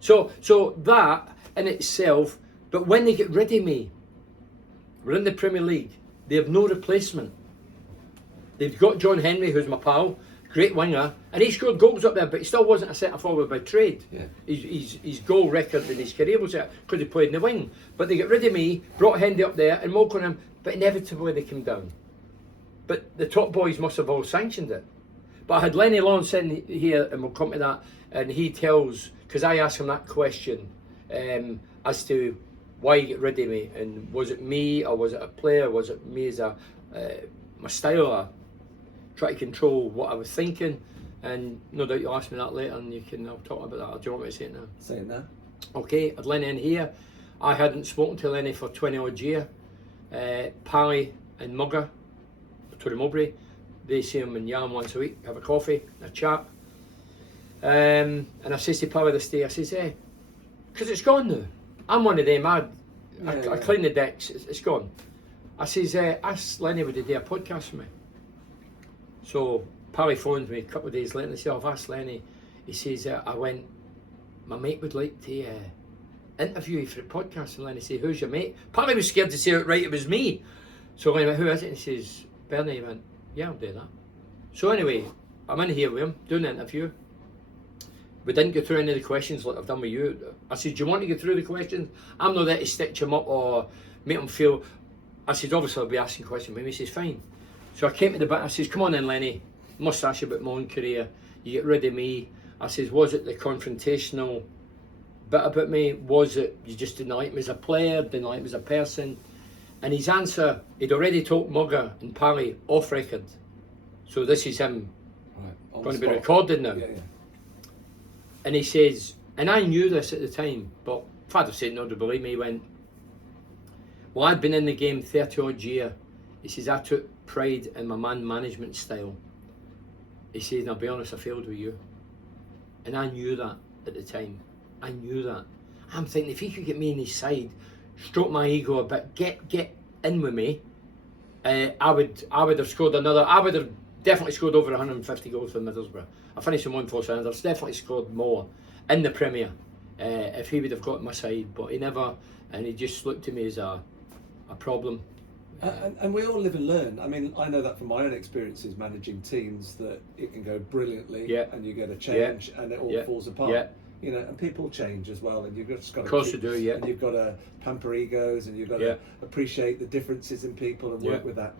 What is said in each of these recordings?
So that in itself, but when they get rid of me, we're in the Premier League, they have no replacement. They've got John Henry, who's my pal, great winger, and he scored goals up there, but he still wasn't a centre forward by trade. Yeah. His goal record in his career was it because he played in the wing. But they get rid of me, brought Henry up there, and Moke on him, but inevitably they came down. But the top boys must have all sanctioned it. But I had Lenny Lawrence in here, and we'll come to that, and he tells, because I asked him that question as to why you get rid of me, and was it me, or was it a player, was it me as my style, I try to control what I was thinking, and no doubt you'll ask me that later, and I'll talk about that. Or do you want me to say it now? Say it now. Okay, I'd Lenny in here. I hadn't spoken to Lenny for 20 odd years. Pally and Mugger, Tony Mowbray, they see him in Yarm once a week, have a coffee, a chat. And I says to Pally this day, I says, because it's gone now. I'm one of them, I clean the decks, it's gone. I says, ask Lenny would he do a podcast with me. So Pally phoned me a couple of days later and he said, I've asked Lenny. He says, I went, my mate would like to interview you for a podcast. And Lenny said, who's your mate? Pally was scared to say it right, it was me. So Lenny went, who is it? And he says, Bernie. He went, yeah, I'll do that. So anyway, I'm in here with him, doing the interview. We didn't go through any of the questions like I've done with you. I said, do you want to go through the questions? I'm not there to stitch him up or make him feel. I said, obviously I'll be asking questions with him. He says, fine. So I came to the bit, I says, come on then Lenny, must ask you about my own career. You get rid of me. I says, was it the confrontational bit about me? Was it you just didn't like me as a player, didn't like me as a person? And his answer, he'd already told Mugger and Pally off record. So this is him going to be recorded now. Yeah. And he says, and I knew this at the time, but if I'd have said no to believe me, he went, well, I'd been in the game 30 odd years. He says, I took pride in my man management style. He says, and I'll be honest, I failed with you. And I knew that at the time. I knew that. I'm thinking, if he could get me in his side, stroke my ego a bit, get in with me, I would have scored another, I would have definitely scored over 150 goals for Middlesbrough. I finished in 147, I've definitely scored more in the Premier if he would have got my side, but he never, and he just looked at me as a problem. And we all live and learn. I mean, I know that from my own experiences managing teams that it can go brilliantly, and you get a change, and it all falls apart. You know, and people change as well, and you've just got to. Of course you do, And you've got to pamper egos, and you've got to appreciate the differences in people and work with that.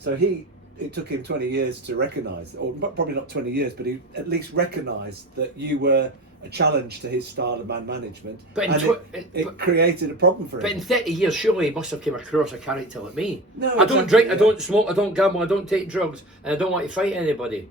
So it took him 20 years to recognise, or probably not 20 years, but he at least recognised that you were a challenge to his style of man management, but it created a problem for him. But in 30 years, surely he must have came across a character like me. No, I don't drink, I don't smoke, I don't gamble, I don't take drugs, and I don't want to fight anybody.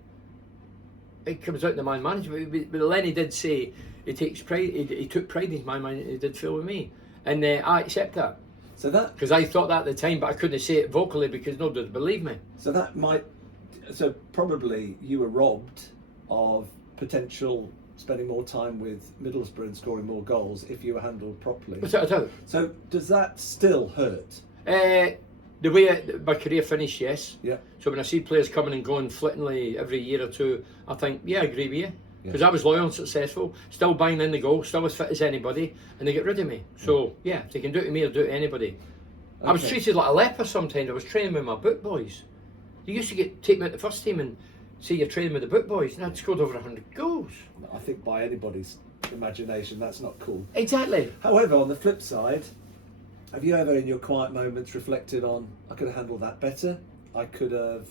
It comes out in the man management. But Lenny did say he takes pride. He took pride in his man management. He did fail with me, and I accept that. So that because I thought that at the time, but I couldn't say it vocally because nobody would believe me. So probably you were robbed of potential spending more time with Middlesbrough and scoring more goals if you were handled properly. Without a doubt. So does that still hurt? The way my career finished, yes. Yeah. So when I see players coming and going flittingly every year or two, I think, yeah, I agree with you. Because I was loyal and successful, still banging in the goal, still as fit as anybody, and they get rid of me. So, yeah, if they can do it to me, they'll do it to anybody. Okay. I was treated like a leper sometimes. I was training with my boot boys. They used to take me out the first team and say you're training with the boot boys, and I'd scored over 100 goals. I think by anybody's imagination, that's not cool. Exactly. However, on the flip side, have you ever in your quiet moments reflected on, I could have handled that better, I could have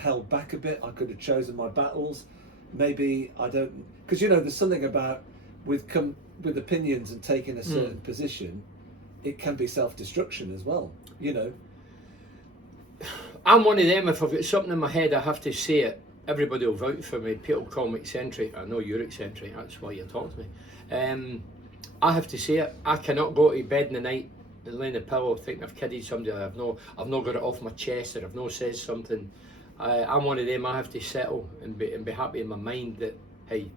held back a bit, I could have chosen my battles, maybe I don't, because there's something about with opinions and taking a certain position, it can be self-destruction as well, I'm one of them, if I've got something in my head I have to say it. Everybody will vote for me, people call me eccentric, I know you're eccentric, that's why you talk to me. I have to say it. I cannot go to bed in the night and lay in the pillow thinking I've kidded somebody, I've not got it off my chest, or I've not said something. I'm one of them, I have to settle and be happy in my mind that, hey,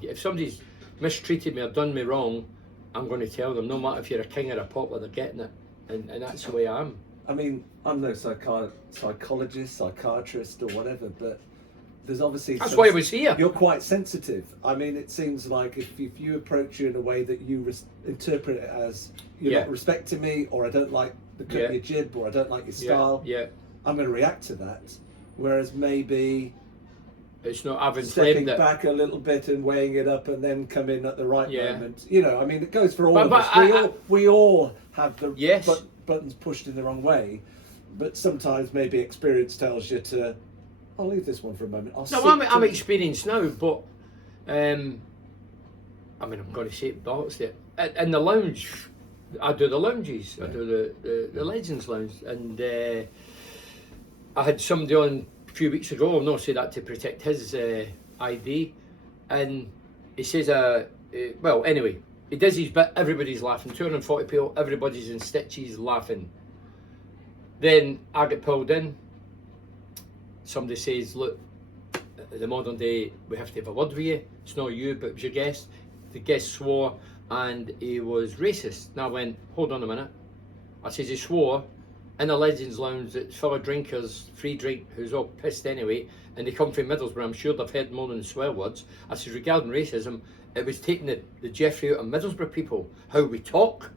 if somebody's mistreated me or done me wrong, I'm going to tell them, no matter if you're a king or a pauper, they're getting it, and that's the way I am. I mean, I'm no psychologist, psychiatrist or whatever, but there's obviously That's why I was here. You're quite sensitive. I mean, it seems like if you approach you in a way that you interpret it as you're not respecting me, or I don't like the cut of your jib, or I don't like your style, I'm going to react to that. Whereas maybe it's not having stepping back a little bit and weighing it up, and then come in at the right moment. I mean, it goes for all of us. We all have the buttons pushed in the wrong way, but sometimes maybe experience tells you to. I'll leave this one for a moment. I'm experienced now, but I mean, I'm going to say it, bollocks it. In the lounge, I do the lounges. I do the Legends Lounge, and I had somebody on a few weeks ago. I'll not say that to protect his ID, and he says, well, anyway, he does his bit. Everybody's laughing. 240 people. Everybody's in stitches laughing. Then I get pulled in. Somebody says, look, the modern day, we have to have a word with you. It's not you, but it was your guest. The guest swore and he was racist. Now I went, hold on a minute. I says, he swore in a Legends Lounge that's full of drinkers, free drink, who's all pissed anyway, and they come from Middlesbrough. I'm sure they've heard more than swear words. I says, regarding racism, it was taking the Jeffrey out of Middlesbrough people, how we talk.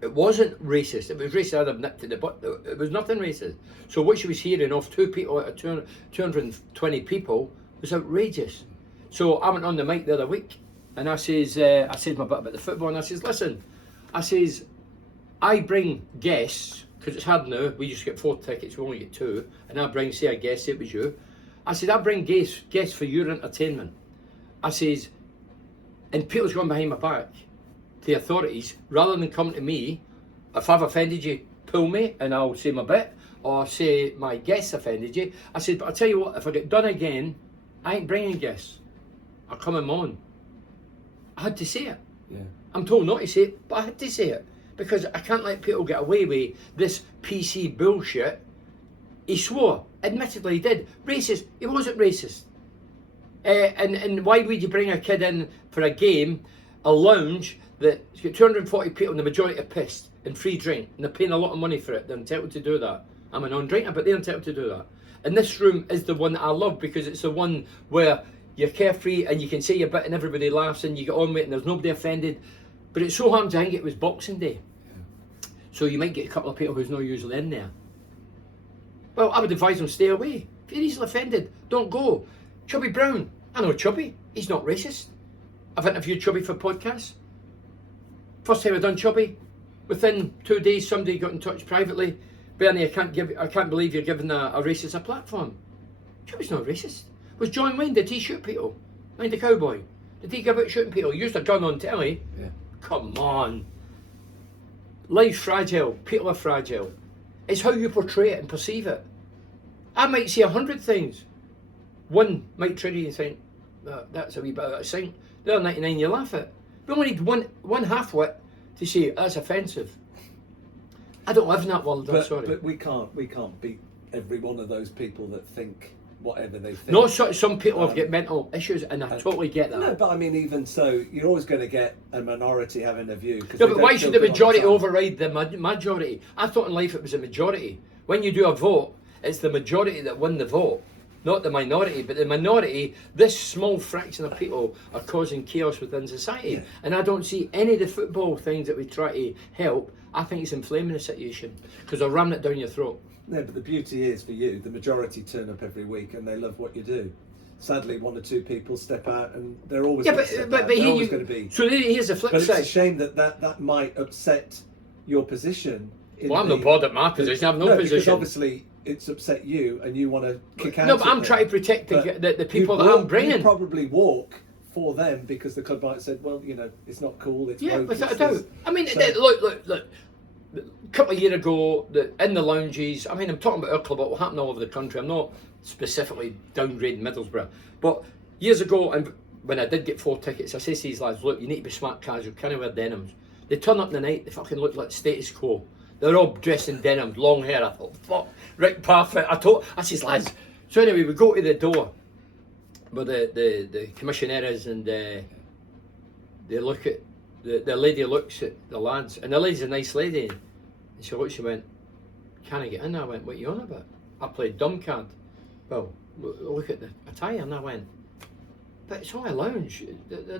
It wasn't racist. It was racist. I'd have nipped to the butt. It was nothing racist. So what she was hearing off 2 people out of 220 people was outrageous. So I went on the mic the other week, and I said my bit about the football, and I says, listen, I bring guests, because it's hard now, we used to get 4 tickets, we only get 2, and I bring, say a guest, it was you. I said, I bring guests for your entertainment. I says, and people's gone behind my back. The authorities, rather than come to me, if I've offended you, pull me and I'll say my bit, or say my guests offended you. I said, but I'll tell you what, if I get done again, I ain't bringing guests. I'll come them on. I had to say it. Yeah. I'm told not to say it, but I had to say it, because I can't let people get away with this PC bullshit. He swore, admittedly he did. Racist, he wasn't racist. And why would you bring a kid in for a game, a lounge, that's got 240 people and the majority are pissed, and free drink, and they're paying a lot of money for it. They're entitled to do that. I'm a non-drinker, but they're entitled to do that. And this room is the one that I love, because it's the one where you're carefree and you can say your bit and everybody laughs and you get on with it and there's nobody offended. But it's so hard to think it was Boxing Day. So you might get a couple of people who's not usually in there. Well, I would advise them stay away. If you're easily offended, don't go. Chubby Brown, I know Chubby, he's not racist. I've interviewed Chubby for podcasts. First time I've done Chubby, within 2 days somebody got in touch privately. Bernie, I can't believe you're giving a racist a platform. Chubby's not racist. Was John Wayne, did he shoot people? Mind the cowboy? Did he go about shooting people? He used a gun on telly. Yeah. Come on. Life's fragile, people are fragile. It's how you portray it and perceive it. I might say 100 things. One might trigger you and think, that's a wee bit out of sync. The other 99 you laugh at. We only need one half-wit to say that's offensive. I don't live in that world, I'm sorry. But we can't beat every one of those people that think whatever they think. No, some people have got mental issues, and I totally get that. No, but I mean, even so, you're always going to get a minority having a view. No, but why should the majority override the majority? I thought in life it was a majority. When you do a vote, it's the majority that win the vote, not the minority. But the minority, this small fraction of people, are causing chaos within society. Yeah. And I don't see any of the football things that we try to help. I think it's inflaming the situation, because they're ramming it down your throat. No, but the beauty is for you, the majority turn up every week and they love what you do. Sadly, 1 or 2 people step out and they're always going to be. So here's the flip side. But it's a shame that might upset your position. Well, I'm not bothered at my position. I have no position. Because obviously it's upset you and you want to kick out. No, but I'm trying to protect the people that I'm bringing. You probably walk for them because the club might have said, well, you know, it's not cool. It's without a doubt. I mean, look. A couple of years ago, in the lounges, I mean, I'm talking about our club, what will happen all over the country. I'm not specifically downgrading Middlesbrough. But years ago, and when I did get 4 tickets, I said to these lads, look, you need to be smart casual, can't wear denims. They turn up in the night, they fucking look like status quo. They're all dressed in denim, long hair. I thought, fuck, right, perfect. I says, lads. So anyway, we go to the door where the commissioner is, and they look at, the lady looks at the lads, and the lady's a nice lady, and she looked, she went, can I get in? I went, what are you on about? I played dumb card. well, look at the attire. And I went, but it's only a lounge.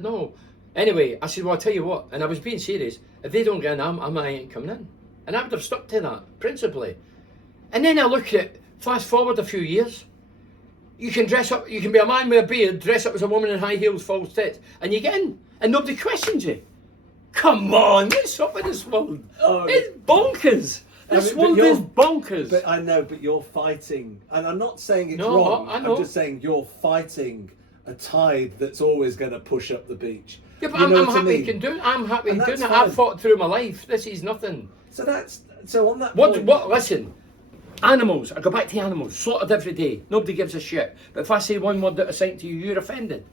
No. Anyway, I said, well, I'll tell you what. And I was being serious. If they don't get in, I ain't coming in. And I would have stuck to that, principally. And then I look at, fast forward a few years, you can dress up, you can be a man with a beard, dress up as a woman in high heels, false tits, and you get in. And nobody questions you. Come on, what's up with this world? Oh, it's bonkers. This world is bonkers. But I know, but you're fighting, and I'm not saying it's No, wrong. I know. I'm just saying you're fighting a tide that's always going to push up the beach. Yeah, but You I'm know what I happy mean? can do it. I'm happy And doing that's it. fine. I've fought through my life. This is nothing. So on that What? point, Listen, animals. I go back to animals. Slaughtered every day. Nobody gives a shit. But if I say one word out of sight to you, you're offended.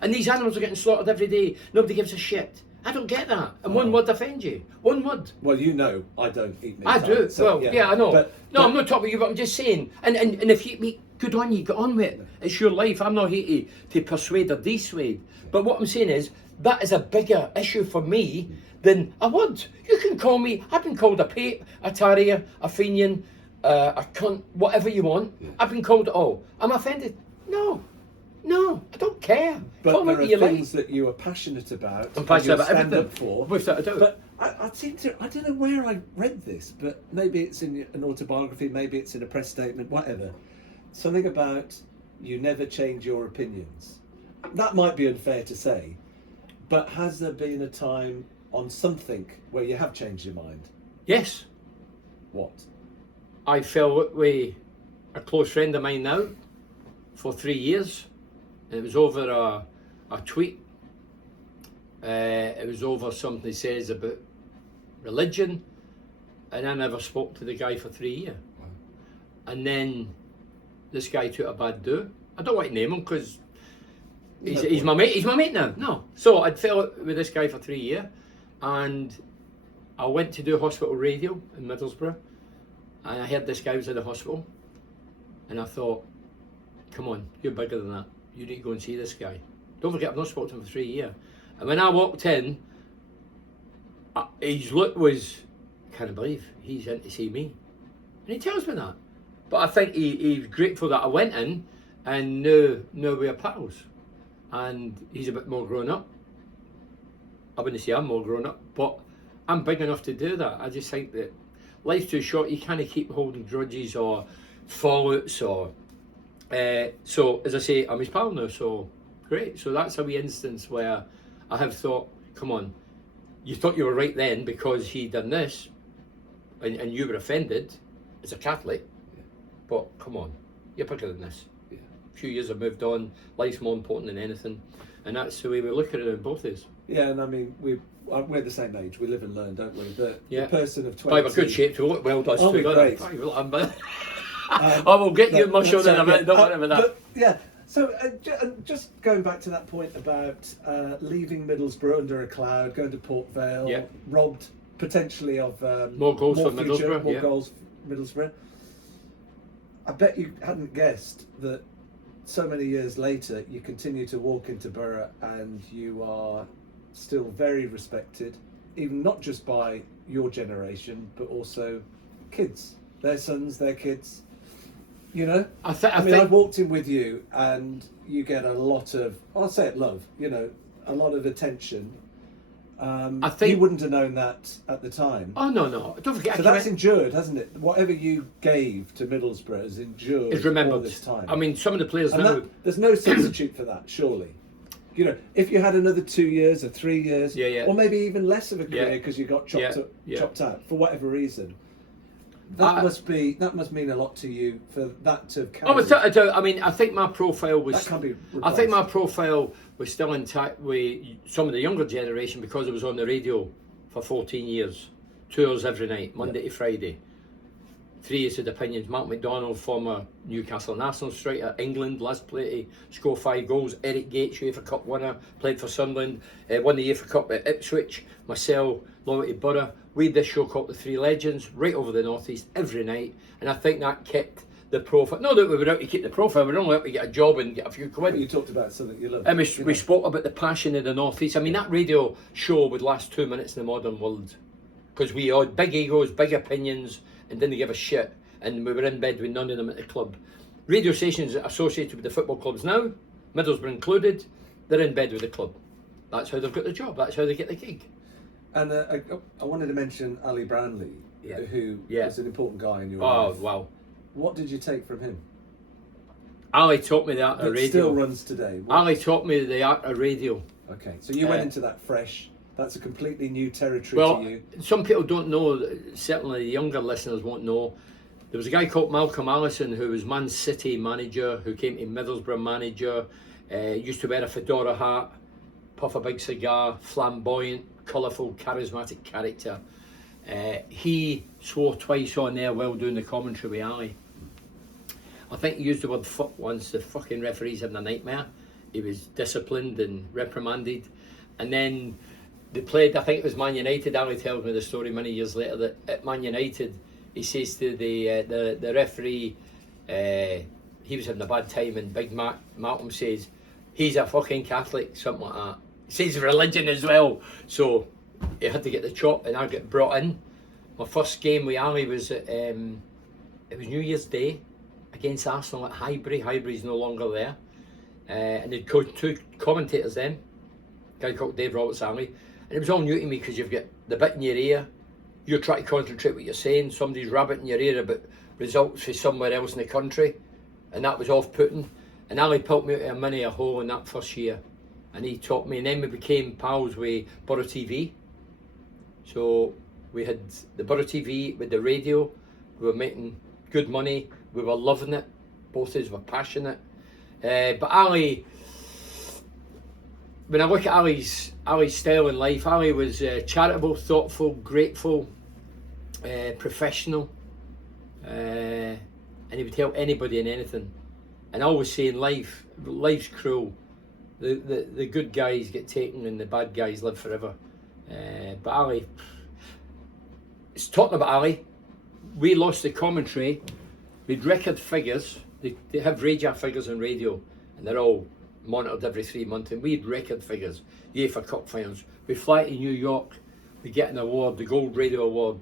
And these animals are getting slaughtered every day. Nobody gives a shit. I don't get that. And one word offends you. One word. Well, you know, I don't eat meat. I do. So, well, yeah, I know. But I'm not talking about you, but I'm just saying. And if you eat meat, good on you. Get on with it. It's your life. I'm not here to persuade or dissuade. But what I'm saying is, that is a bigger issue for me than a word. You can call me, I've been called a pape, a tarrier, a fenian, a cunt, whatever you want. I've been called it all. I'm offended. No, I don't care. But Call me there are what you things like. that you are passionate about. I'm passionate and about you stand everything. up for. Without a doubt. But I seem to, I don't know where I read this, but maybe it's in an autobiography, maybe it's in a press statement, whatever. Something about you never change your opinions. That might be unfair to say, but has there been a time on something where you have changed your mind? Yes. What? I fell with a close friend of mine now for 3 years. It was over a tweet. It was over something he says about religion, and I never spoke to the guy for 3 years. And then this guy took a bad do. I don't want to name him because he's my mate. He's my mate now. No, so I'd fell out with this guy for 3 years, and I went to do hospital radio in Middlesbrough, and I heard this guy was in the hospital, and I thought, come on, you're bigger than that. You need to go and see this guy. Don't forget, I've not spoken to him for 3 years. And when I walked in, his look was, can't believe he's in to see me. And he tells me that. But I think he's grateful that I went in, and now we're pals. And he's a bit more grown up. I wouldn't say I'm more grown up, but I'm big enough to do that. I just think that life's too short. You can't keep holding grudges or fallouts or... so, as I say, I'm his pal now, so great. So that's a wee instance where I have thought, come on, you thought you were right then because he done this, and you were offended as a Catholic, but come on, you're bigger than this. Yeah. A few years have moved on, life's more important than anything, and that's the way we look at it in both is. Yeah, and I mean, we're the same age. We live and learn, don't we? The person of 20... By a good shape to look well does great. I will get you my shoulder in a minute, don't worry about that. But, yeah, so just going back to that point about leaving Middlesbrough under a cloud, going to Port Vale, robbed potentially of more goals for future, Middlesbrough, more goals for Middlesbrough. I bet you hadn't guessed that so many years later you continue to walk into Borough and you are still very respected, even not just by your generation, but also kids, their sons, their kids. You know, I mean, I walked in with you, and you get a lot of, I'll say it, love. You know, a lot of attention. I think you wouldn't have known that at the time. Oh no! Don't forget. So that's endured, hasn't it? Whatever you gave to Middlesbrough has endured. It's remembered all this time. I mean, some of the players and now. There's no substitute for that, surely. You know, if you had another 2 years or 3 years, or maybe even less of a career because you got chopped out for whatever reason. That must mean a lot to you for that to have carried. I mean, I think my profile was. That can't be replaced. I think my profile was still intact with some of the younger generation because it was on the radio for 14 years, 2 hours every night, Monday to Friday. 3 years of opinions. Mark McDonald, former Newcastle national striker, England, last player to score 5 goals. Eric Gates, UEFA Cup winner, played for Sunderland, won the UEFA Cup at Ipswich. Myself, loyal to Borough. We had this show called The Three Legends, right over the North East every night, and I think that kept the profile. Not that we were out to keep the profile, we were only out to get a job and get a few quid. You talked about something you love. And we spoke about the passion of the North East. I mean, that radio show would last 2 minutes in the modern world because we had big egos, big opinions, and didn't give a shit. And we were in bed with none of them at the club. radio stations associated with the football clubs now, Middlesbrough included, they're in bed with the club. That's how they've got the job. That's how they get the gig. And I wanted to mention Ali Brownlee, who was an important guy in your life. Oh, wow. What did you take from him? Ali taught me the art of radio. It still runs today. Ali taught me the art of radio. Okay, so you went into that fresh. That's a completely new territory to you. Some people don't know, certainly the younger listeners won't know. There was a guy called Malcolm Allison who was Man City manager, who came to Middlesbrough manager, used to wear a fedora hat, puff a big cigar, flamboyant, colourful, charismatic character. He swore twice on there while doing the commentary with Ali. I think he used the word fuck once. The fucking referee's having a nightmare. He was disciplined and reprimanded. And then they played, I think it was Man United. Ali tells me the story many years later that at Man United, he says to the referee, he was having a bad time, and Big Malcolm says, he's a fucking Catholic, something like that. He says religion as well. So he had to get the chop, and I got brought in. My first game with Ali was at, it was New Year's Day against Arsenal at Highbury. Highbury's no longer there. And they'd two commentators then, a guy called Dave Roberts, Ali. And it was all new to me because you've got the bit in your ear, you're trying to concentrate what you're saying, somebody's rabbiting your ear about results for somewhere else in the country, and that was off-putting. And Ali put me out of a mini a hole in that first year, and he taught me, and then we became pals with Borough TV. So we had the Borough TV with the radio, we were making good money, we were loving it, both of us were passionate. But Ali, when I look at Ali's style in life, Ali was charitable, thoughtful, grateful, professional, and he would help anybody in anything. And I always say in life's cruel. The good guys get taken and the bad guys live forever. But Ali, it's talking about Ali, we lost the commentary. We'd record figures. They have radar figures on radio, and they're all monitored every 3 months, and we had record figures. UEFA Cup finals. We fly to New York, we get an award, the Gold Radio Award.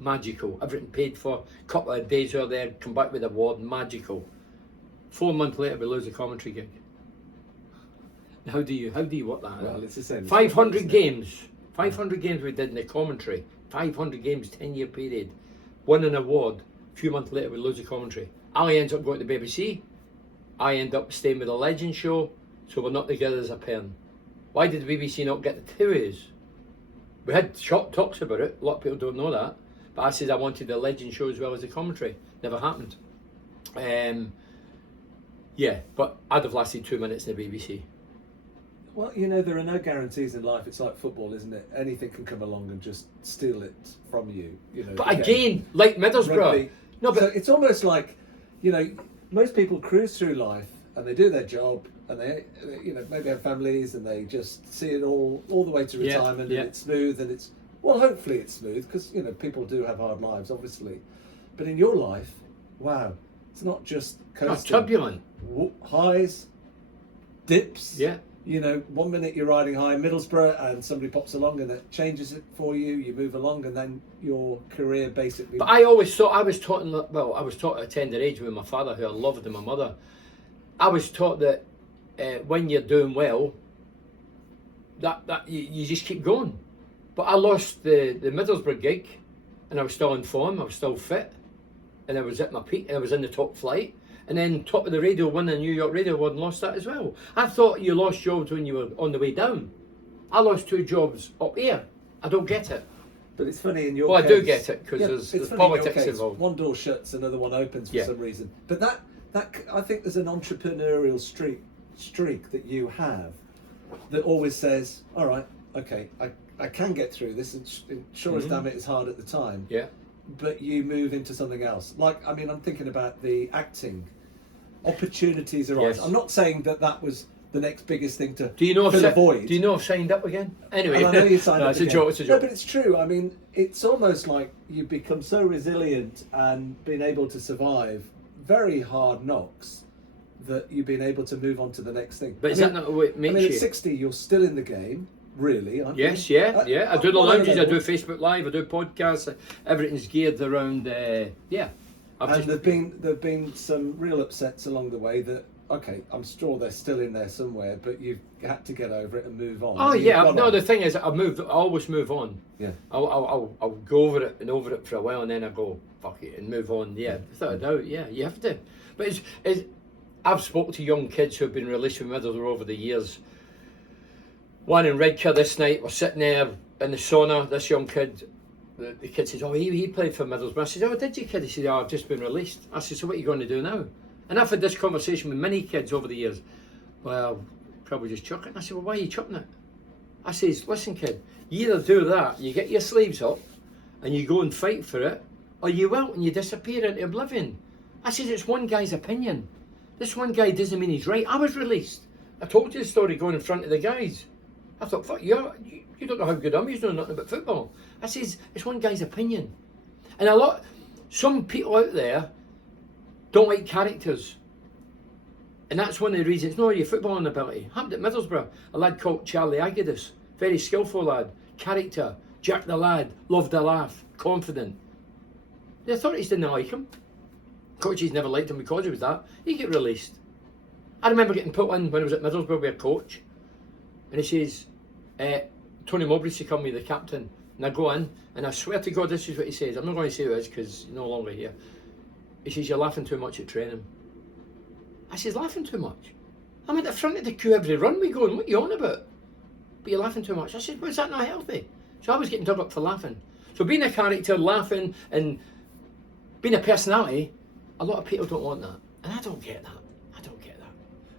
Magical. Everything paid for. Couple of days out there, come back with an award. Magical. 4 months later, we lose the commentary gig. How do you work that? Well, it's the same. 500 games. 500 games we did in the commentary. 500 games, 10-year period. Won an award. A few months later, we lose the commentary. Ali ends up going to the BBC. I end up staying with the Legend show, so we're not together as a pair. Why did the BBC not get the two of us? We had short talks about it. A lot of people don't know that. But I said I wanted the Legend show as well as the commentary. Never happened. Yeah, but I'd have lasted 2 minutes in the BBC. Well, there are no guarantees in life. It's like football, isn't it? Anything can come along and just steal it from you. But again, like Middlesbrough. Rugby. No, but so it's almost like, most people cruise through life and they do their job and they, maybe have families and they just see it all the way to retirement, and it's smooth, and hopefully it's smooth, because people do have hard lives, obviously. But in your life, wow, it's not just coasting. It's turbulent. Highs, dips. Yeah. 1 minute you're riding high in Middlesbrough and somebody pops along and it changes it for you. You move along and then your career basically. But I always thought I was taught at a tender age with my father, who I loved, and my mother. I was taught that when you're doing well, that you just keep going. But I lost the Middlesbrough gig, and I was still in form. I was still fit, and I was at my peak. And I was in the top flight. And then top of the radio, won the New York Radio Award, and lost that as well. I thought you lost jobs when you were on the way down. I lost 2 jobs up here. I don't get it. But it's funny in your case. I do get it, because there's politics involved. One door shuts, another one opens for some reason. But that I think there's an entrepreneurial streak that you have that always says, all right, okay, I can get through this, and sure as damn it, it's hard at the time. Yeah. But you move into something else. I'm thinking about the acting. Opportunities arise. Yes. I'm not saying that was the next biggest thing to fill a void. Do you know I've signed up again? Anyway, I know you signed up again. It's a joke. No, but it's true. It's almost like you've become so resilient and been able to survive very hard knocks that you've been able to move on to the next thing. But is that not what makes you? At 60, you're still in the game, really, aren't you? Yes, I do the lounges, I do Facebook Live, I do podcasts. Everything's geared around, And there've been some real upsets along the way that, okay, I'm sure they're still in there somewhere, but you've had to get over it and move on. Oh yeah, no. The thing is, I always move on. Yeah. I'll go over it for a while, and then I go fuck it and move on. Yeah, without a doubt. Yeah, you have to. But I've spoken to young kids who've been released from Middlesbrough over the years. One in Redcar this night, we're sitting there in the sauna. This young kid, the kid says, "Oh, he played for Middlesbrough." I said, "Oh, did you, kid?" He said, "Oh, I've just been released." I said, "So what are you going to do now?" And I've had this conversation with many kids over the years. Well, probably just chuck it. And I said, "Well, why are you chucking it?" I says, "Listen, kid, you either do that, you get your sleeves up, and you go and fight for it, or you will and you disappear into oblivion." I says, "It's one guy's opinion. This one guy doesn't mean he's right. I was released. I told you the story going in front of the guys. I thought, fuck, you don't know how good I am. You don't know nothing about football." I says, "It's one guy's opinion." And some people out there don't like characters. And that's one of the reasons. No, your footballing ability. Happened at Middlesbrough. A lad called Charlie Agadis. Very skillful lad. Character. Jack the lad. Loved a laugh. Confident. The authorities didn't like him. Coaches never liked him because he was that. He get released. I remember getting put in when I was at Middlesbrough with a coach. And he says, Tony Mowbray's to come with the captain. And I go in, and I swear to God, this is what he says. I'm not going to say who it is because he's no longer here. He says, "You're laughing too much at training." I says, "Laughing too much? I'm at the front of the queue every run we go, and what are you on about? But you're laughing too much." I said, "Well, is that not healthy?" So I was getting dug up for laughing. So being a character, laughing, and being a personality, a lot of people don't want that. And I don't get that. I don't get that.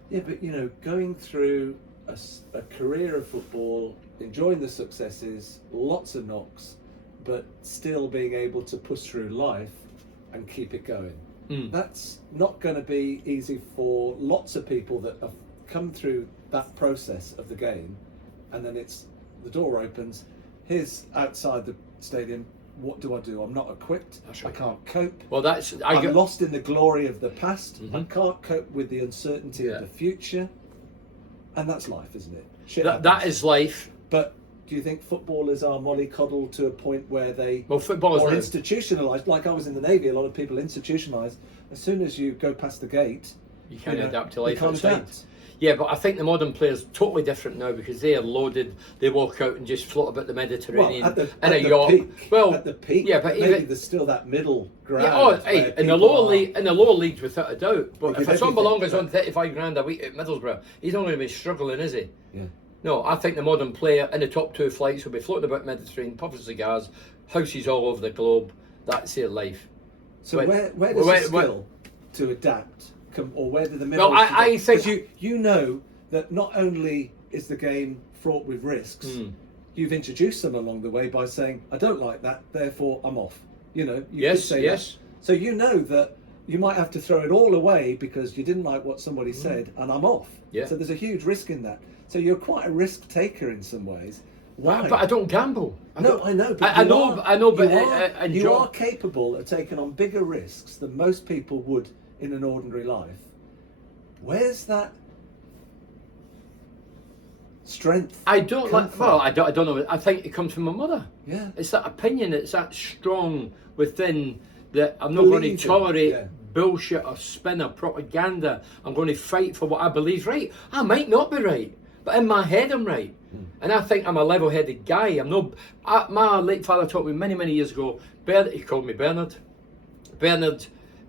Yeah, but going through a career of football, enjoying the successes, lots of knocks, but still being able to push through life and keep it going. That's not going to be easy for lots of people that have come through that process of the game, and then the door opens. Here's outside the stadium. What do I do? I'm not equipped. That's right. I can't cope. Well, I'm lost in the glory of the past. I can't cope with the uncertainty of the future. And that's life, isn't it? That is life. But do you think footballers are mollycoddled to a point where they footballers are institutionalised? Like I was in the Navy, a lot of people institutionalised. As soon as you go past the gate, you can't adapt to life you can't outside. adapt. Yeah, but I think the modern players totally different now because they are loaded. They walk out and just float about the Mediterranean in a yacht. At the peak, yeah, but maybe there's still that middle ground. Yeah, in the lower leagues without a doubt. But if a son belongs on 35 grand a week at Middlesbrough, he's not going to be struggling, is he? Yeah. No, I think the modern player in the top two flights will be floating about Mediterranean, puffing cigars, houses all over the globe. That's their life. So where does the skill to adapt come, or where do the middle? Well, I think you know that not only is the game fraught with risks, you've introduced them along the way by saying, "I don't like that, therefore I'm off." You could say that. So you know that you might have to throw it all away because you didn't like what somebody said, and I'm off. Yeah. So there's a huge risk in that. So you're quite a risk taker in some ways. Why? But I don't gamble. I know. But I know. But you are capable of taking on bigger risks than most people would in an ordinary life. Where's that strength? I don't know. I think it comes from my mother. Yeah. It's that opinion. It's that strong within that I'm not going to tolerate bullshit or spin or propaganda. I'm going to fight for what I believe is right. I might not be right, but in my head I'm right. And I think I'm a level-headed guy. I'm no. My late father taught me many years ago. He called me Bernard. Bernard,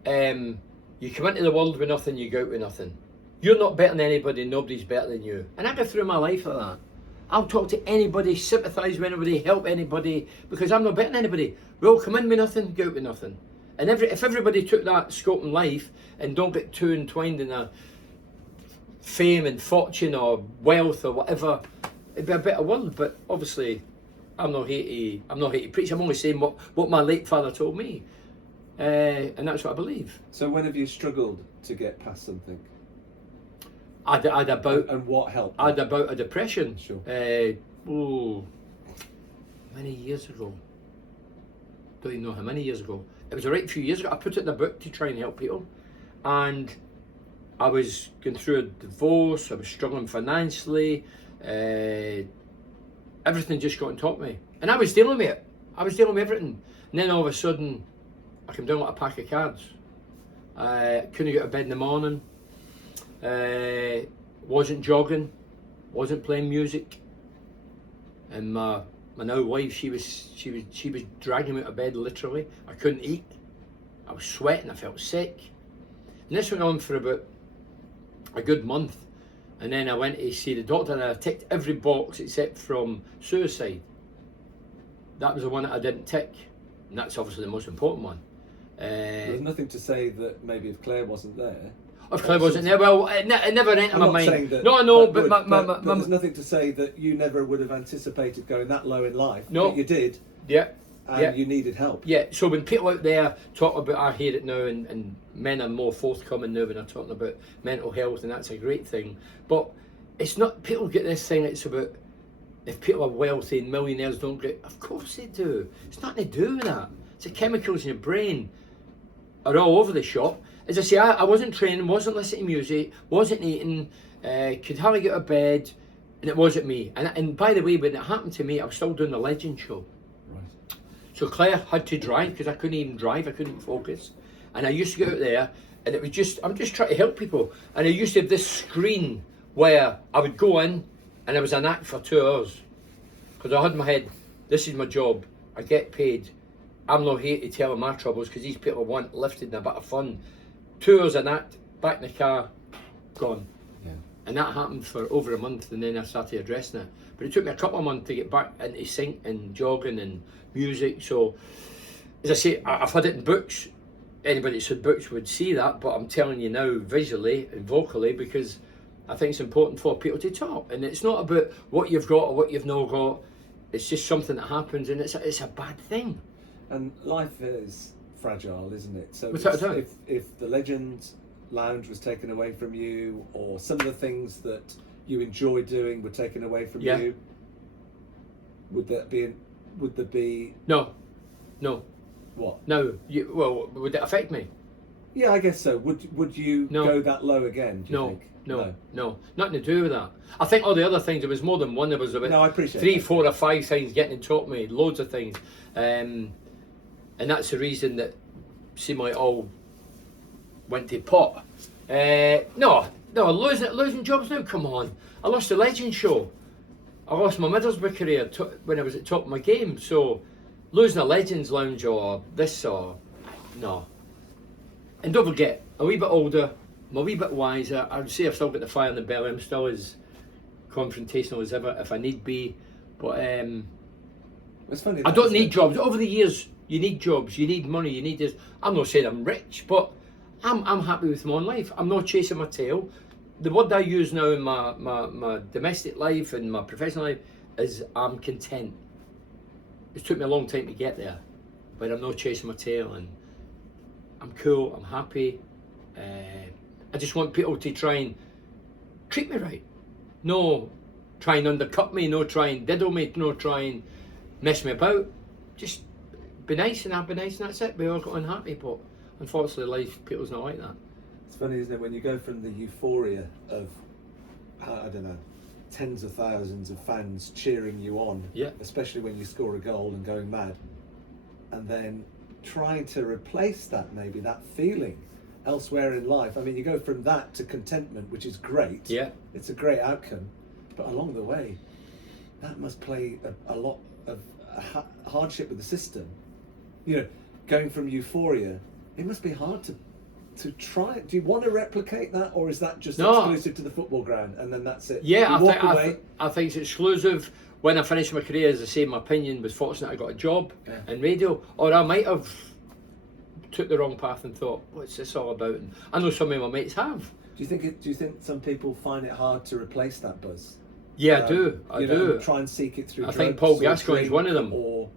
you come into the world with nothing, you go out with nothing. You're not better than anybody. Nobody's better than you. And I go through my life like that. I'll talk to anybody, sympathise with anybody, help anybody, because I'm not better than anybody. We'll come in with nothing, go out with nothing. And if everybody took that scope in life and don't get too entwined in a fame and fortune or wealth or whatever, it'd be a better world. But obviously, I'm not here to preach. I'm only saying what my late father told me, and that's what I believe. So when have you struggled to get past something? I'd about and what helped? I'd about a depression. Sure. Many years ago. Don't even know how many years ago. It was a right few years ago. I put it in a book to try and help people, and I was going through a divorce. I was struggling financially. Everything just got on top of me, and I was dealing with it. I was dealing with everything, and then all of a sudden, I came down like a pack of cards. Couldn't get out of bed in the morning. Wasn't jogging. Wasn't playing music. And my now wife, she was dragging me out of bed literally. I couldn't eat. I was sweating. I felt sick. And this went on for about a good month. And then I went to see the doctor and I ticked every box except from suicide. That was the one that I didn't tick. And that's obviously the most important one. There's nothing to say that maybe if Claire wasn't there. If Claire wasn't there, well, it never entered my mind. That, No, I know, but my there's nothing to say that you never would have anticipated going that low in life. No. But you did. Yeah. And Yeah. you needed help. Yeah, so when people out there talk about, I hear it now, and men are more forthcoming now when they're talking about mental health, and that's a great thing. But it's not, people get this thing, it's about if people are wealthy and millionaires don't get, of course they do. It's nothing to do with that. It's the chemicals in your brain are all over the shop. As I say, I wasn't training, wasn't listening to music, wasn't eating, could hardly get out of bed, and it wasn't me. And by the way, when it happened to me, I was still doing the Legend show. So Claire had to drive because I couldn't even drive, I couldn't focus. And I used to go out there and it was just, I'm just trying to help people. And I used to have this screen where I would go in and I was an act for 2 hours. Because I had in my head, this is my job, I get paid. I'm not here to tell them my troubles because these people want lifted and a bit of fun. 2 hours an act, back in the car, gone. Yeah. And that happened for over a month and then I started addressing it. But it took me a couple of months to get back into sync and jogging and music. So, as I say, I've had it in books. Anybody that's read books would see that, but I'm telling you now visually and vocally because I think it's important for people to talk. And it's not about what you've got or what you've not got. It's just something that happens and it's a bad thing. And life is fragile, isn't it? So Without a doubt. if the Legend Lounge was taken away from you, or some of the things that you enjoy doing were taken away from you, would there be No. what? No. Well, would it affect me? Yeah, I guess so. Would you go that low again? Do you think? No, nothing to do with that. I think all the other things, there was more than one. There was about No, I appreciate 3, that. 4 or 5 things getting to talk to me, loads of things. And that's the reason that seemingly all went to pot. No, losing jobs now, come on. I lost the Legend show. I lost my Middlesbrough career when I was at top of my game. So losing a Legends Lounge or this or, no. And don't forget, a wee bit older, I'm a wee bit wiser. I would say I've still got the fire in the belly. I'm still as confrontational as ever if I need be. But It's funny. I don't need jobs. Over the years, you need jobs, you need money, you need this. I'm not saying I'm rich, but I'm happy with my own life. I'm not chasing my tail. The word I use now in my domestic life and my professional life is I'm content. It took me a long time to get there, but I'm not chasing my tail and I'm cool, I'm happy. I just want people to try and treat me right. No try and undercut me, no try and diddle me, no try and mess me about. Just be nice and I'll be nice and that's it. We all got unhappy, but unfortunately life, people's not like that. It's funny, isn't it, when you go from the euphoria of, I don't know, tens of thousands of fans cheering you on, especially when you score a goal and going mad, and then trying to replace that, maybe that feeling elsewhere in life. I mean, you go from that to contentment, which is great. Yeah. It's a great outcome, but along the way, that must play a lot of hardship with the system. You know, going from euphoria, it must be hard to try. Do you want to replicate that, or is that just exclusive to the football ground and then that's it? Yeah, I think it's exclusive. When I finished my career, as I say, my opinion was fortunate I got a job in radio, or I might have took the wrong path and thought, what's this all about? And I know some of my mates have. Do you think some people find it hard to replace that buzz? Yeah, I do. Try and seek it through. I think Paul Gascoigne is one of them. Paul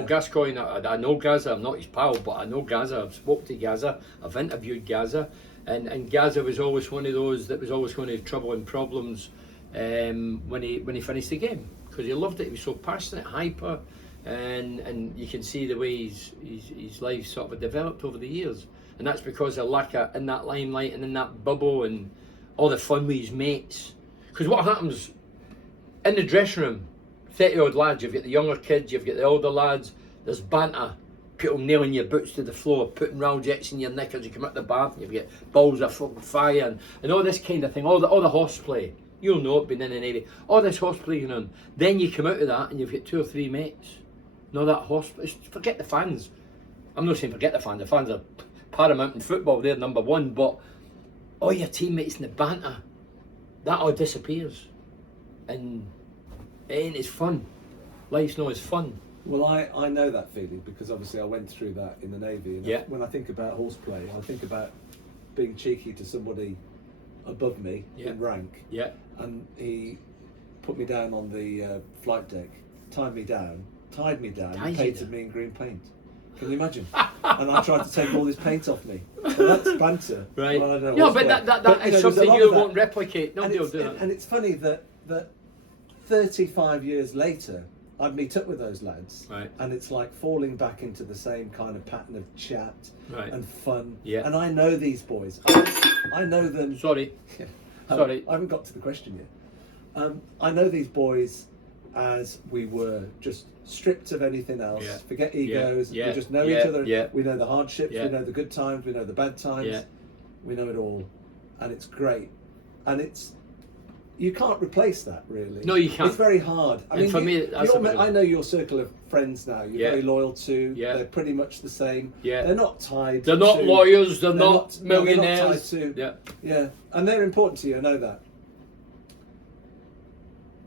Yeah. Gascoigne, I know Gaza, I'm not his pal, but I know Gaza, I've spoke to Gaza, I've interviewed Gaza, and Gaza was always one of those that was always going to have trouble and problems when he finished the game, because he loved it, he was so passionate, hyper, and you can see the way his life sort of developed over the years, and that's because of lack of in that limelight and in that bubble and all the fun with his mates. Because what happens in the dressing room, 30 odd lads, you've got the younger kids, you've got the older lads, there's banter, people nailing your boots to the floor, putting round jets in your neck as you come out the bath, and you get balls of fucking fire and all this kind of thing, all the horseplay. You'll know it, been in an area. All this horseplay going on. Then you come out of that and you've got 2 or 3 mates. No, that horseplay. Forget the fans. I'm not saying forget the fans. The fans are paramount in football. They're number one. But all your teammates in the banter, that all disappears. And it ain't as fun. Life's not as fun. Well, I know that feeling because obviously I went through that in the Navy. And when I think about horseplay, I think about being cheeky to somebody above me in rank. Yeah. And he put me down on the flight deck, tied me down, and painted me in green paint. Can you imagine? And I tried to take all this paint off me. So that's banter. Right. Well, I don't know no, but that is something you won't replicate. Nobody will do that. And it's funny that 35 years later, I'd meet up with those lads, right. And it's like falling back into the same kind of pattern of chat and fun. Yeah. And I know these boys. I know them. Sorry. Sorry. I haven't got to the question yet. I know these boys as we were, just stripped of anything else. Yeah. Forget egos. We just know each other. Yeah. We know the hardships. We know the good times. We know the bad times. Yeah. We know it all, and it's great. And you can't replace that, really. No, you can't. It's very hard. I mean, for me, I know your circle of friends now. You're very loyal to. Yeah. They're pretty much the same. Yeah. They're not tied. They're not lawyers. They're not millionaires. They're not tied to. Yeah. And they're important to you. I know that.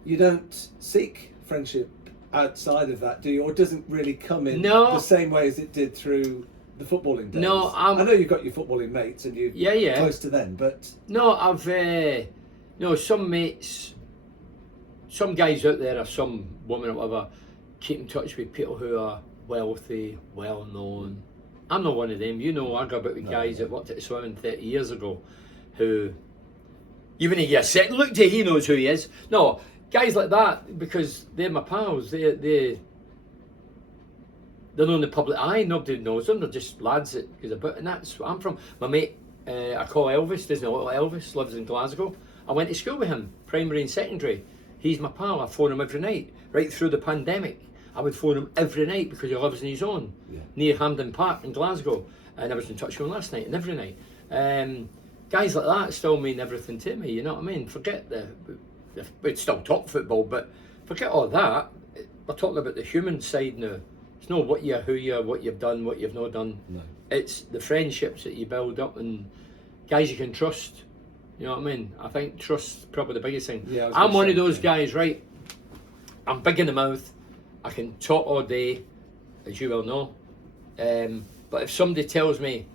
You don't seek friendship outside of that, do you? Or it doesn't really come in the same way as it did through the footballing days? No, I know you've got your footballing mates and you're close to them, but... No, I've... some mates, some guys out there, or some women or whatever, keep in touch with people who are wealthy, well-known. I'm not one of them. You know, I go about with guys that worked at the swimming 30 years ago who... Even if you sit, look to he knows who he is. No, guys like that, because they're my pals, they're not in the public eye, nobody knows them, they're just lads that goes about, and that's where I'm from. My mate, I call Elvis, there's no little Elvis, lives in Glasgow. I went to school with him, primary and secondary. He's my pal, I phone him every night. Right through the pandemic, I would phone him every night because he lives in his own, near Hampden Park in Glasgow. And I was in touch with him last night and every night. Guys like that still mean everything to me, you know what I mean? Forget we'd still talk football, but forget all that. We're talking about the human side now. It's not what who you are, what you've done, what you've not done. No. It's the friendships that you build up and guys you can trust. You know what I mean? I think trust's probably the biggest thing. Yeah, I'm one of those guys, right? I'm big in the mouth. I can talk all day, as you well know. But if somebody tells me,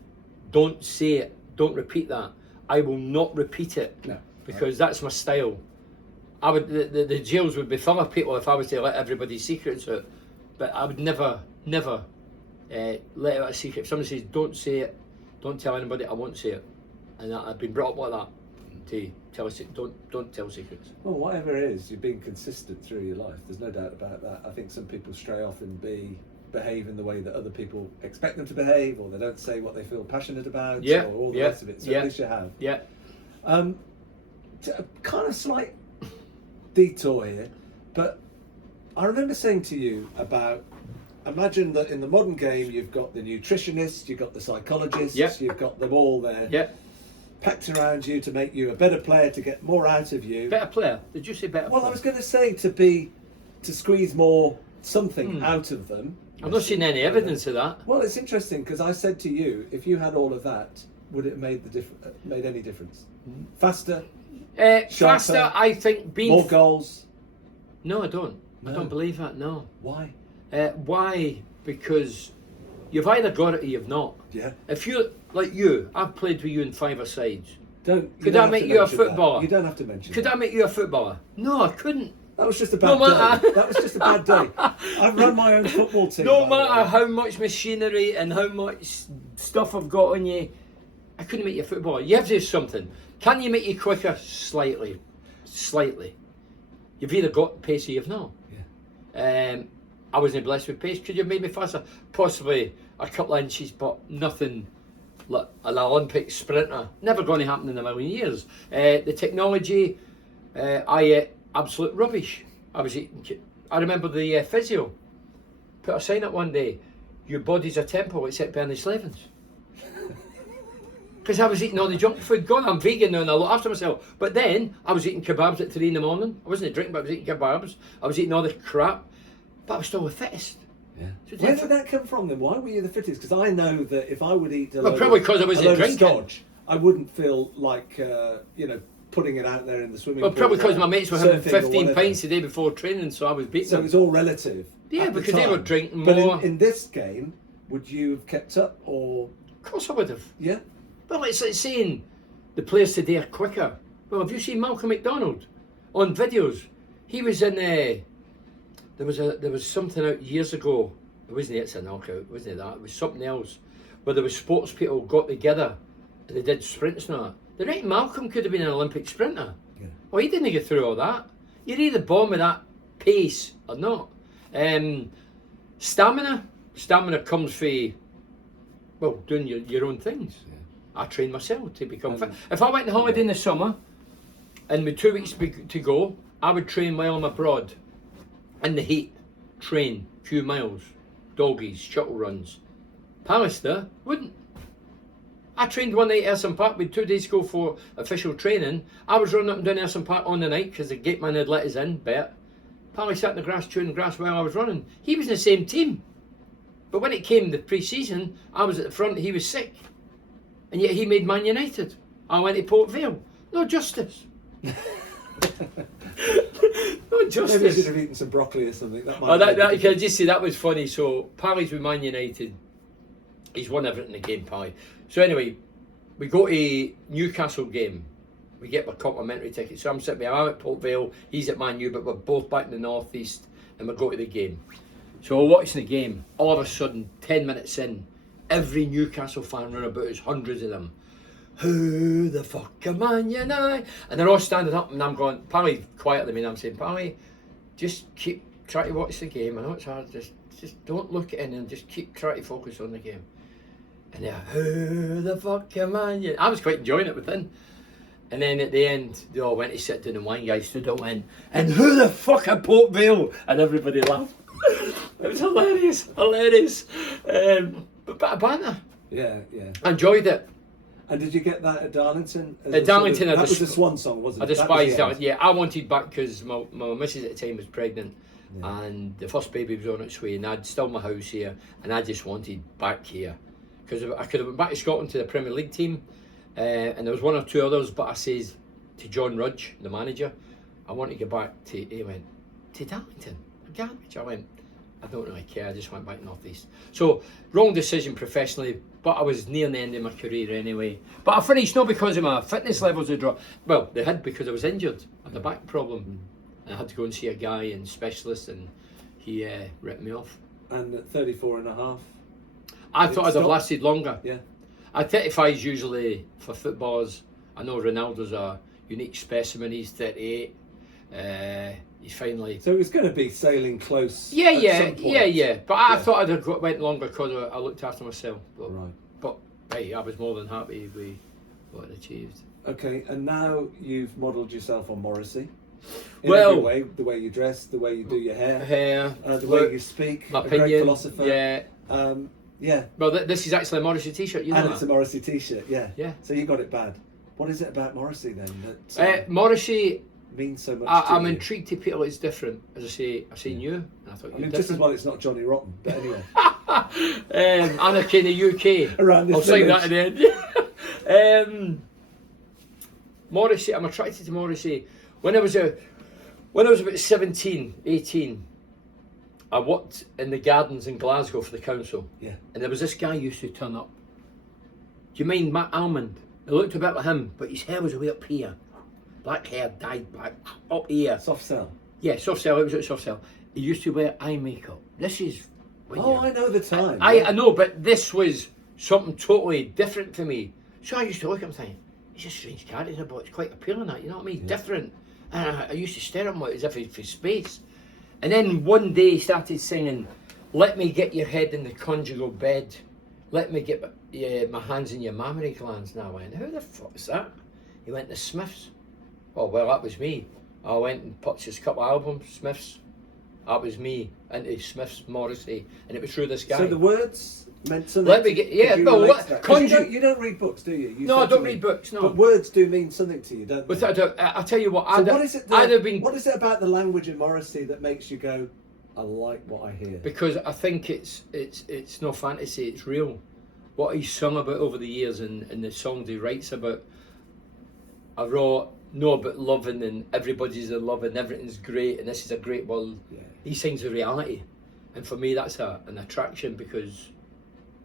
don't say it, don't repeat that, I will not repeat it. No. Because that's my style. I would the jails would be full of people if I was to let everybody's secrets out, but I would never let out a secret. If somebody says don't say it, don't tell anybody, I won't say it, and I've been brought up like that to tell us don't tell secrets. Well, whatever it is, you're being consistent through your life. There's no doubt about that. I think some people stray off and behave in the way that other people expect them to behave, or they don't say what they feel passionate about, or all the rest of it. So at least you have. Yeah. Kind of slight detour here, but I remember saying to you about, imagine that in the modern game you've got the nutritionist, you've got the psychologist, you've got them all there packed around you to make you a better player, to get more out of you. Better player? Did you say better player? Well, I was going to say to squeeze more something out of them. I've not seen any evidence of that. Well, it's interesting because I said to you, if you had all of that, would it made any difference? Faster? Faster, I think. More goals? No, I don't. No. I don't believe that, no. Why? Why? Because you've either got it or you've not. Yeah. If you, like you, I've played with you in 5-a-sides. Could I make you a footballer? You don't have to mention Could I make you a footballer? No, I couldn't. That was just a bad day. That was just a bad day. I've run my own football team. No matter how much machinery and how much stuff I've got on you, I couldn't make you a footballer. You have to do something. Can you make you quicker? Slightly. You've either got pace or you've not. Yeah. I wasn't blessed with pace. Could you have made me faster? Possibly a couple of inches, but nothing like an Olympic sprinter. Never going to happen in a million years. The technology, absolute rubbish. I remember the physio put a sign up one day. your body's a temple except Bernie Slavens. Because I was eating all the junk food. God, I'm vegan now and I look after myself. But then I was eating kebabs at 3 in the morning. I wasn't drinking, but I was eating kebabs. I was eating all the crap. But I was still the fittest. Yeah. So Where did that come from then? Why were you the fittest? Because I know that if I would eat a load probably because I wasn't of drinking. stodge, I wouldn't feel like, putting it out there in the swimming pool. Well, probably because my mates were having surfing or 15 whatever. pints a day before training, so I was beating So them. it's all relative. Yeah, at the because they were time. drinking But more. in this game, would you have kept up or... Of course I would have. Yeah? Well, it's like saying the players today are quicker. Well, have you seen Malcolm McDonald on videos? He was in there was something out years ago. It wasn't It's a Knockout, wasn't it that? It was something else where there was sports people got together and they did sprints and all that. The right Malcolm could have been an Olympic sprinter. Yeah. Well, he didn't get through all that. You're either born with that pace or not. Stamina comes from, well, doing your own things. Yeah. I train myself to become fit. If I went on holiday in the summer and with 2 weeks to go, I would train while I'm abroad in the heat, train a few miles, doggies, shuttle runs. Pallister wouldn't. I trained one night at Ayerson Park with 2 days to go for official training. I was running up and down Ayerson Park on the night because the gate man had let us in, Bert. Pally sat in the grass chewing grass while I was running. He was in the same team. But when it came the pre-season, I was at the front, he was sick. And yet he made Man United. I went to Port Vale. No justice. No justice. Maybe you should have eaten some broccoli or something. That might Oh, have can I just say that was funny. So Pally's with Man United. He's won everything in the game, Pally. So anyway, we go to Newcastle game. We get my complimentary ticket. So I'm at Port Vale, he's at Man U, but we're both back in the North East and we go to the game. So we're watching the game. All of a sudden, 10 minutes in, every Newcastle fan run about us, hundreds of them. Who the fuck am Man United? And they're all standing up and I'm going, Pally quietly me and I'm saying, Pally, just keep trying to watch the game. I know it's hard, just don't look at anything, just keep trying to focus on the game. And they're, who the fuck am Man United? I was quite enjoying it within. And then at the end, they all went to sit down and one guy stood up and went, and who the fuck are Port Vale? And everybody laughed. It was hilarious. But bit of banter. Yeah. I enjoyed it. And did you get that at Darlington? At Darlington, that was the swan song, wasn't it? I despised that. Yeah, I wanted back because my missus at the time was pregnant, and the first baby was on its way, and I'd still my house here, and I just wanted back here because I could have went back to Scotland to the Premier League team, and there was one or two others, but I says to John Rudge, the manager, I want to get back to. He went to Darlington, Garbage. I went, I don't really care. I just went back North East. So wrong decision professionally, but I was near the end of my career anyway. But I finished not because of my fitness levels had dropped. Well, they had because I was injured. I had a back problem. And I had to go and see a guy in specialist, and he ripped me off. And at 34 and a half? I thought I'd have lasted longer. Yeah. At 35 is usually for footballers. I know Ronaldo's a unique specimen. He's 38. He's finally. So it was going to be sailing close. Yeah. But I Yeah. thought I'd have went longer because I looked after myself. But, Right. But hey, I was more than happy with what I'd achieved. Okay, and now you've modelled yourself on Morrissey. In Well, every way, the way you dress, the way you do your hair, the way you speak. My a opinion, great philosopher. Yeah. Yeah. Well, this is actually a Morrissey t-shirt. You know And that? it's a Morrissey t-shirt. Yeah. Yeah. So you got it bad. What is it about Morrissey then that Morrissey. means so much? I'm to you? intrigued to people. It's different. As I say, I've seen you. And I thought I you mean, were just as different. well it's not Johnny Rotten, but anyway. Anarchy in the UK. Around this I'll say that village. at the end. Morrissey. I'm attracted to Morrissey. When I was about 17, 18, I worked in the gardens in Glasgow for the council. Yeah. And there was this guy who used to turn up. Do you mind Matt Almond? It looked a bit like him, but his hair was way up here. Black hair, dyed black, up here. Soft sell. Yeah, soft sell. It was at soft sell. He used to wear eye makeup. This is. I know the time. I know, but this was something totally different for me. So I used to look at him thinking, he's a strange character, but it's quite appealing. That, you know what I mean? Yeah. Different. And I used to stare at him as if he's for space. And then one day he started singing, "Let me get your head in the conjugal bed. Let me get my hands in your mammary glands." And I went, who the fuck is that? He went, the Smiths. Oh, well, that was me. I went and purchased a couple of albums, Smiths. That was me into Smith's Morrissey, and it was through this guy. So the words meant something. Let me get, yeah, Could you well, relate to that? 'Cause conjure. you don't read books, do you? You No, I said to don't me, read books. No, but words do mean something to you, don't they? but I tell you what. So what is it? What is it about the language in Morrissey that makes you go, I like what I hear? Because I think it's no fantasy. It's real. What he's sung about over the years and the songs he writes about. I wrote about loving and everybody's in love and everything's great and this is a great world. Yeah. He sings the reality, and for me that's an attraction because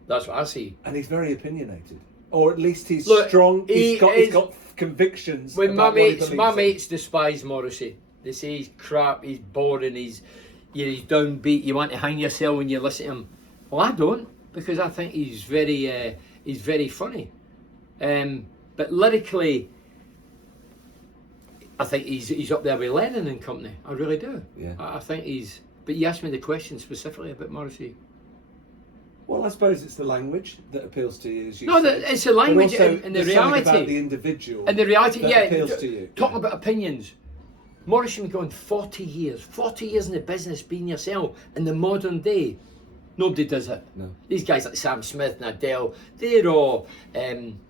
that's what I see. And he's very opinionated, or at least he's Look, strong. He's got convictions. When my about what he mates believes in. despise Morrissey. They say he's crap, he's boring, he's downbeat. You want to hang yourself when you listen to him. Well, I don't, because I think he's very funny. But lyrically, I think he's up there with Lennon and company. I really do. Yeah. I think he's. But you asked me the question specifically about Morrissey. Well, I suppose it's the language that appeals to you. As you No, said. it's the language But also, and the there's something reality. about the individual. And the reality, that yeah. appeals to you. Talking about opinions. Morrissey been going 40 years in the business, being yourself. In the modern day, nobody does it. No. These guys like Sam Smith and Adele, they're all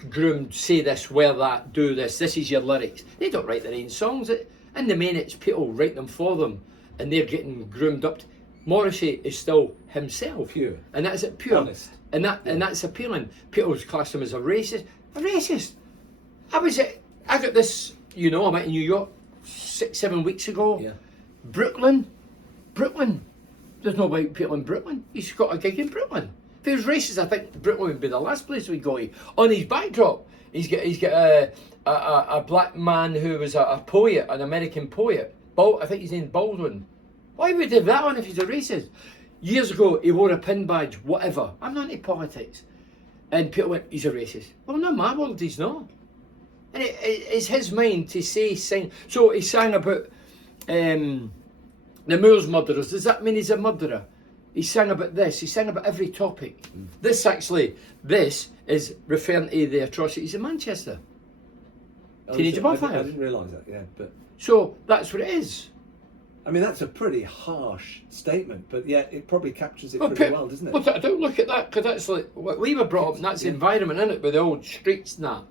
groomed, say this, wear that, do this, this is your lyrics. They don't write their own songs. In the main, it's people write them for them, and they're getting groomed up. Morrissey is still himself. Pure. And that's it, pure. Honest. And that's appealing. People class him as a racist. A racist. I got this, I went to New York 6-7 weeks ago. Yeah. Brooklyn. There's no white people in Brooklyn. He's got a gig in Brooklyn. If he was racist, I think Brooklyn would be the last place we'd go to. On his backdrop, he's got a black man who was a poet, an American poet. I think his name's Baldwin. Why would he have that on if he's a racist? Years ago, he wore a pin badge, whatever. I'm not into politics. And people went, he's a racist. Well, no, my world, he's not. And it's his mind to sing. So he sang about the Moors murderers. Does that mean he's a murderer? He sang about this. He sang about every topic. This is referring to the atrocities in Manchester. Teenage bonfires. I didn't realise that. Yeah, but so that's what it is. I mean, that's a pretty harsh statement, but yet it probably captures it pretty well, doesn't it? But I don't look at that because that's like what we were brought up. And that's the environment in it with the old streets and that.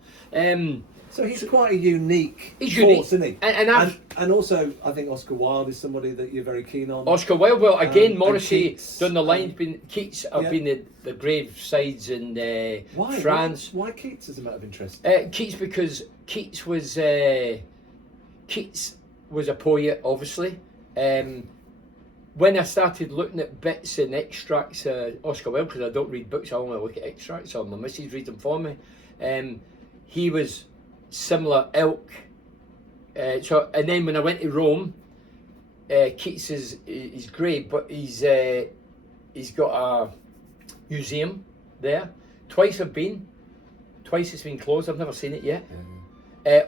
So he's quite a unique force, isn't he? And also, I think Oscar Wilde is somebody that you're very keen on. Oscar Wilde, well, again, Morrissey Keats, done the lines. Keats have been the grave sides in France. Why Keats, as a matter of interest? Keats, because Keats was a poet, obviously. When I started looking at bits and extracts of Oscar Wilde, because I don't read books, I only look at extracts, or my missus reads them for me. He was similar ilk. And then when I went to Rome, Keats is great, but he's got a museum there. Twice I've been. Twice it's been closed. I've never seen it yet.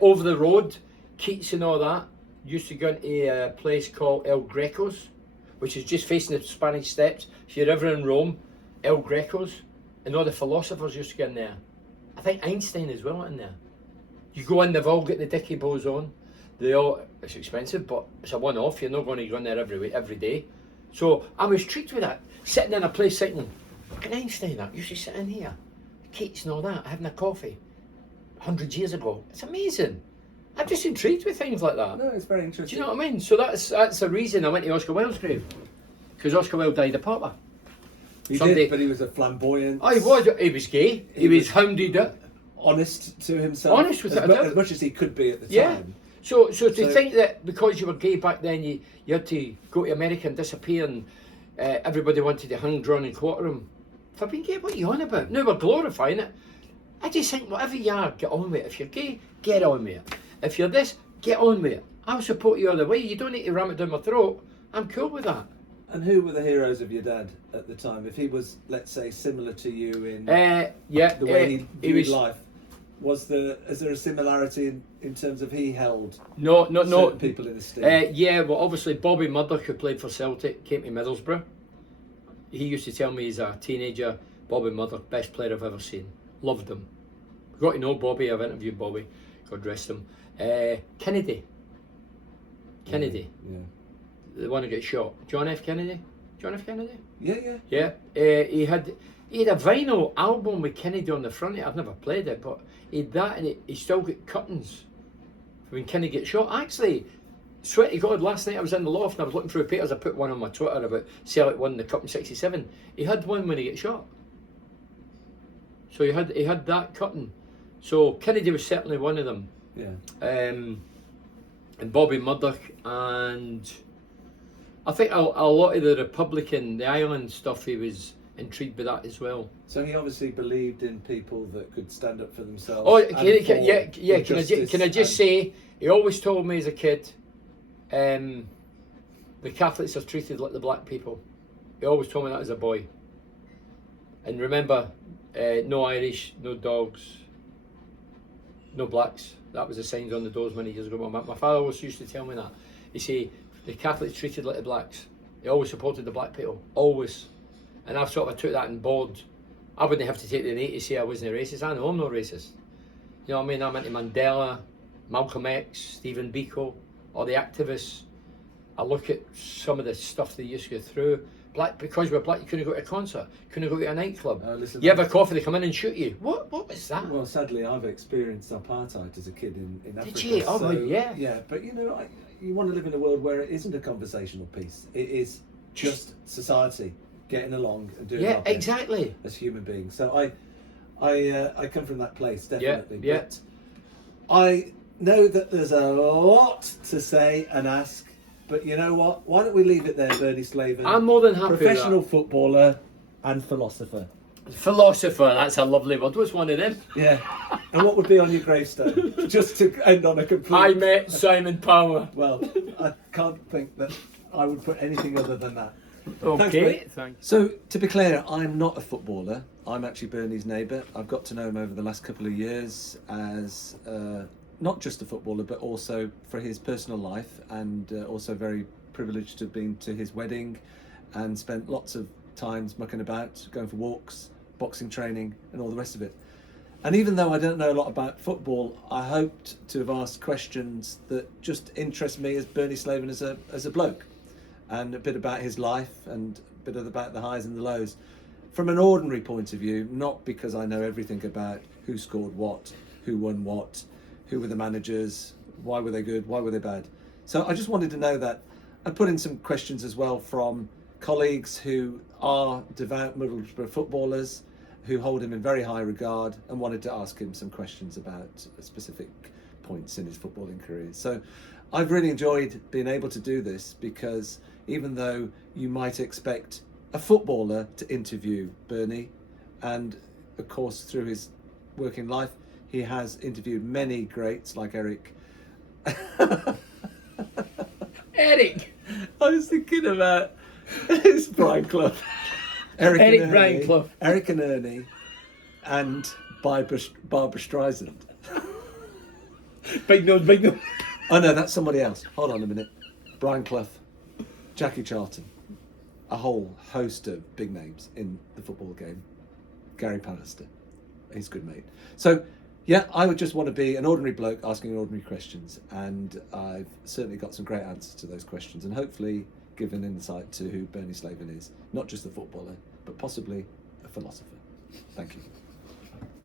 Over the road, Keats and all that used to go into a place called El Greco's, which is just facing the Spanish Steps. If you're ever in Rome, El Greco's, and all the philosophers used to go in there. I think Einstein as well in there. You go in, they've all got the dicky bows on. It's expensive, but it's a one-off. You're not going to go in there every day. So I was treated with that. Sitting in a place, look at Einstein, that used to sit in here. Keats and all that, having a coffee. 100 years ago. It's amazing. I'm just intrigued with things like that. No, it's very interesting. Do you know what I mean? So that's the reason I went to Oscar Wilde's grave. Because Oscar Wilde died a pauper. He did, but he was a flamboyant. Oh, he was. He was gay. He was hounded up. Honest to himself. Honest with as much as he could be at the time. So to think that because you were gay back then, you had to go to America and disappear, and everybody wanted to hang, drawn and quarter him. For being gay, what are you on about? Now we're glorifying it. I just think whatever you are, get on with it. If you're gay, get on with it. If you're this, get on with it. I'll support you all the way. You don't need to ram it down my throat. I'm cool with that. And who were the heroes of your dad at the time? If he was, let's say, similar to you in the way he viewed life, is there a similarity in terms of he held certain people in esteem? Well, obviously Bobby Murdoch, who played for Celtic, came to Middlesbrough. He used to tell me as a teenager, Bobby Murdoch, best player I've ever seen. Loved him. Got to know Bobby. I've interviewed Bobby. God rest him. Kennedy. Yeah. the one who got shot, John F. Kennedy. John F. Kennedy. Yeah. Yeah. He had a vinyl album with Kennedy on the front of it. I've never played it, but he had that, and he still got cuttings when Kennedy gets shot. Actually, swear to God, last night I was in the loft and I was looking through papers. I put one on my Twitter about Celtic won the cup in '67. He had one when he got shot. So he had that cutting. So Kennedy was certainly one of them. Yeah. And Bobby Murdoch, and I think a lot of the Republican, the Ireland stuff, he was intrigued by that as well. So he obviously believed in people that could stand up for themselves. Oh, can I just say, he always told me as a kid, the Catholics are treated like the black people. He always told me that as a boy. And remember, no Irish, no dogs, no blacks. That was the signs on the doors many years ago. My father always used to tell me that. He say the Catholics treated like the blacks. He always supported the black people, always. And I've sort of took that on board. I wouldn't have to take the knee to say I wasn't a racist. I know I'm not racist. You know what I mean? I'm into Mandela, Malcolm X, Stephen Biko, all the activists. I look at some of the stuff they used to go through. Black, because we're black, you couldn't go to a concert, couldn't go to a nightclub. You have a coffee, they come in and shoot you. What was that? Well, sadly, I've experienced apartheid as a kid in Africa. Did you? Oh, so, yeah. Yeah, but you know, you want to live in a world where it isn't a conversational piece. It is just society getting along and doing our bit exactly. as human beings. So I come from that place, definitely. Yeah. But I know that there's a lot to say and ask. But you know what? Why don't we leave it there, Bernie Slaven? I'm more than happy Professional with that. footballer and philosopher. Philosopher, that's a lovely word. What's one of them? Yeah. And what would be on your gravestone? Just to end on a complete... I met Simon Power. Well, I can't think that I would put anything other than that. Okay, thanks. So, to be clear, I'm not a footballer. I'm actually Bernie's neighbour. I've got to know him over the last couple of years as not just a footballer, but also for his personal life, and also very privileged to have been to his wedding and spent lots of times mucking about, going for walks, boxing training, and all the rest of it. And even though I don't know a lot about football, I hoped to have asked questions that just interest me as Bernie Slaven as a bloke, and a bit about his life and a bit about the highs and the lows from an ordinary point of view, not because I know everything about who scored what, who won what, who were the managers, why were they good, why were they bad. So I just wanted to know that. I put in some questions as well from colleagues who are devout Middlesbrough footballers who hold him in very high regard, and wanted to ask him some questions about specific points in his footballing career. So I've really enjoyed being able to do this, because even though you might expect a footballer to interview Bernie, and of course through his working life he has interviewed many greats like Eric. Eric! I was thinking about it's Brian Clough. Eric Brian Clough. Eric and Ernie and Barbara Streisand. Big nose. Oh no, that's somebody else. Hold on a minute. Brian Clough, Jackie Charlton, a whole host of big names in the football game. Gary Pallister, he's a good mate. So yeah, I would just want to be an ordinary bloke asking ordinary questions, and I've certainly got some great answers to those questions, and hopefully given insight to who Bernie Slaven is, not just a footballer, but possibly a philosopher. Thank you.